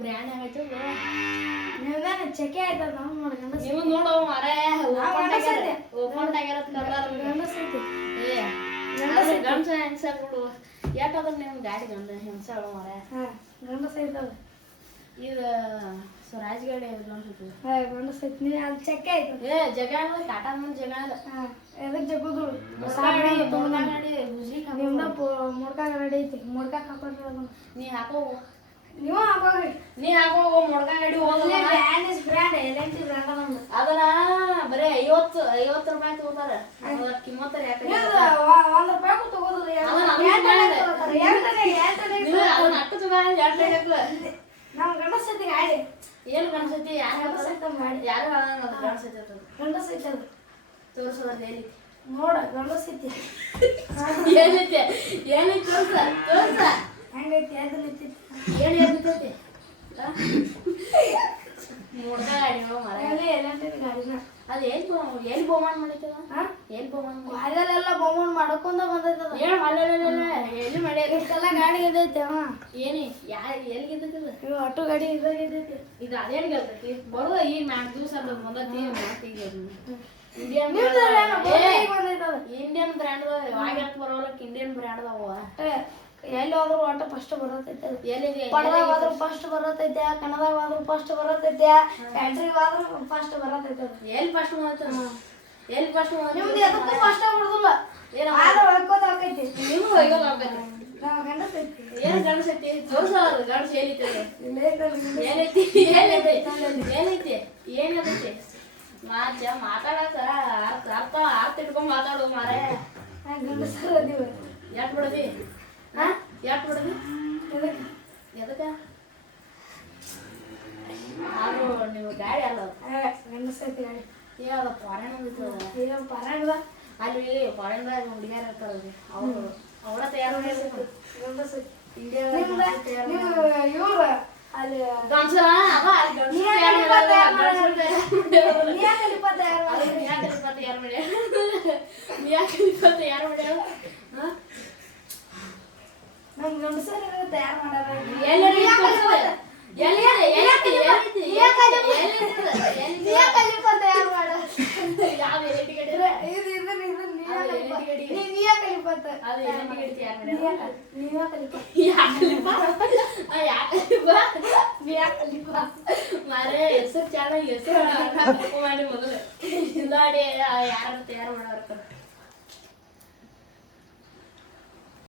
brand ಆಗೈತೆ ನೀವೇನ ಚೆಕ್ಕೆ ಆಯ್ತದ ನಾವು ಮಾಡ್ಕೊಂಡು ನೀವು ನೋಡು ಮಾರೇ ಓಪನ್ ಆಗಿರತ್ ಕಲರ್ ಗಂಡಸೈತಿ ಏ ಗಂಡಸ ಹೆಂಗಸ ಬಿಡು ಯಾಕಂದ್ರೆ ನೀವು ಗಾಡಿ ಗಂಡ ಹೆಂಗಸ ಹೇಳೋ ಮಾರೇ ಗಂಡಸೈತದ ಇದು ಸ್ವರಾಜ್ಗಾಡಿ ಗಂಡಸೈತಿ ಗಂಡಸೈತಿ ನೀ ಅದು ಚೆಕ್ಕೆ ಆಯ್ತು ಏ ಜಗ ಅಲ್ಲ ಟಾಟಾ ಮುಂದೆ ಜಗ ಅಲ್ಲ ಎದಕ್ಕೆ ಜಗುದ್ರು ಗಾಡಿ ಗುಜ್ರಿ ನಿಮ್ದ ಮುಡ್ಕ ಗಾಡಿ ಐತಿ ಮುಡ್ಕ ಹಾಕೊಂಡ್ರಿ ಅದನ್ನ ನೀ ಹಾಕೋ ನೀವು ಹಾಕೋರಿ ನೀ ಹಾಕೋ ಮುಡ್ಕ ಗಾಡಿ ಹೋಗಲ್ಲ ಬ್ರ್ಯಾಂಡ್ ಇಸ್ ಬ್ರ್ಯಾಂಡ್ ಎಲೆಂಟಿ ಬ್ರ್ಯಾಂಡ್ ನಮ್ದು ಅದನ್ನ ಬರೀ 50 ರೂಪಾಯಿ ತಗೋತಾರ ಕಿಮ್ಮತ್ತ ಯಾಕೆ ₹1 ತಗೋದಿಲ್ಲ ಅದನ್ನ ಅಕ್ಕ ತಗೋ ನಮ್ಮ ಗಂಡಸೈತಿ ಗಾಡಿ ಏನು ಗಂಡಸೈತಿ ಯಾರು ಗಂಡಸೈತಿ ಗಂಡಸೈತಿ ಅದು ತೋರಿಸೋದ್ರಲ್ಲಿ ಏನಿತ್ತು ನೋಡ ಗಂಡಸೈತಿ ಏನೈತೆ ಏನೈತೆ ತೋರ್ಸ ಹೆಂಗೈತಿ ಅದು ನಿಂತೈತಿ ಏನು ಎದ್ದಿತ್ತೈತಿ ನೋಡ್ದ ಗಾಡಿ ಮರ ಎಲೆಂಟಿ ಗಾಡಿನ ಅದು ಎಲ್ಲಿ ಬಹುಮಾನ ಮಾಡೈತದ ಎಲ್ಲಿ ಬಹುಮಾನ ಅಲ್ಲೆಲ್ಲ ಬಹುಮಾನ ಮಾಡ್ಕೊಂಡ ಬಂದೈತದ ಏನು ಅಲ್ಲೆಲ್ಲ ಎಲ್ಲಿ ಮಾಡ್ಯಾರ ಇಷ್ಟೆಲ್ಲ ಗಾಡಿ ಇದೈತಿ ಅವ ಏನಿ ಎಲ್ಲಿ ಗೆದ್ದೈತದ ಇವು ಆಟೋ ಗಾಡಿ ಇದಾಗ ಇದೈತಿ ಇದು ಅದೇನು ಗೆಲ್ತೈತಿ ಬರೋದ ಈಗ 4 ದಿವಸ ಅದು ಬಂದೈತಿ ಮಾತಿಗೆ ಇಂಡಿಯನ್ ಇಂಡಿಯನ್ ಬ್ರ್ಯಾಂಡ್ ಯಾಕೆ ಬರೋಲಕ್ಕೆ ಇಂಡಿಯನ್ ಬ್ರ್ಯಾಂಡ್ ಅದಾವ ಎಲ್ಲಿ ಹೋದ್ರು ಒಟ್ಟು ಫಸ್ಟ್ ಬರತೈತೆ ಎಲ್ಲಿದೆ ಪಡದಾಗ ಹೋದ್ರು ಫಸ್ಟ್ ಬರತೈತೆ ಕನ್ನಡದಾಗ ಹೋದ್ರು ಫಸ್ಟ್ ಬರತೈತೆ ಫ್ಯಾಕ್ಟ್ರಿಗೆ ಹೋದ್ರು ಫಸ್ಟ್ ಬರತೈತೆ ಎಲ್ಲಿ ಫಸ್ಟ್ ಬಂದೈತೆ ಎಲ್ಲಿ ಫಸ್ಟ್ ನಿಮ್ದು ಎದಕ್ಕೂ ಫಸ್ಟ್ ಬಿಡುದಿಲ್ಲ ಆದ್ರೆ ಹೊಳ್ಕೋತ ಹೋಗೈತಿ ನಿಮ್ಗೆ ಹೋಗೋದು ಆಗ್ಬೇಕು ನಾವು ಗಂಡಸೈತಿ ಏನು ಗಂಡಸೈತಿ ತೋರ್ಸೋದು ಗಂಡಸ ಏನೈತೆ ಏನೈತಿ ಏನೈತಿ ಏನೈತಿ ಏನೈತಿ ಮಾತಾಡಕ ಅರ್ಥ ಇಟ್ಕೊಂಡ್ ಮಾತಾಡು ಮಾರೇ ಗಂಡಸರು ಅದೀವಿ ಯಾಕೆ ಬಿಡದಿ ಯಾಕೆ ಬಿಡದಿ ಎದಕ್ಕ ಆದ್ರೂ ನೀವು ಗಾಡಿ ಅಲ್ಲ ಗಂಡಸೈತಿ ಗಾಡಿ ಯಾವ್ದು ಫಾರೆನ್ ಪರಾಗದ ಅಲ್ಲಿ ಫಾರೆನ್ದಾಗ ಹುಡುಗಿಯರ್ ಇರ್ತಾರಲ್ರಿ ಅವರು ಅವರ ತಯಾರು ಮಾಡಿರ್ಬೇಕು ಗಂಡಸೈತಿ ಇಂಡಿಯಾ ಇವ್ರ ಅಲ್ಲಿ ಗಂಡಸರ ಯಾರು ಮಾಡ್ಯಾರ ನಮ್ ಗಂಡಸರು ತಯಾರು ಮಾಡ್ಯಾರ ತಯಾರು ಮಾಡ ಯಾವ ಎಲೆಟಿ ಗಡಿ ಮಾರೇ ಹೆಸರು ಚೆನ್ನಾಗಿ ಹೆಸರು ಮಾಡಿ ಮೊದಲು ಯಾರು ತಯಾರು ಮಾಡೋರ್ಕ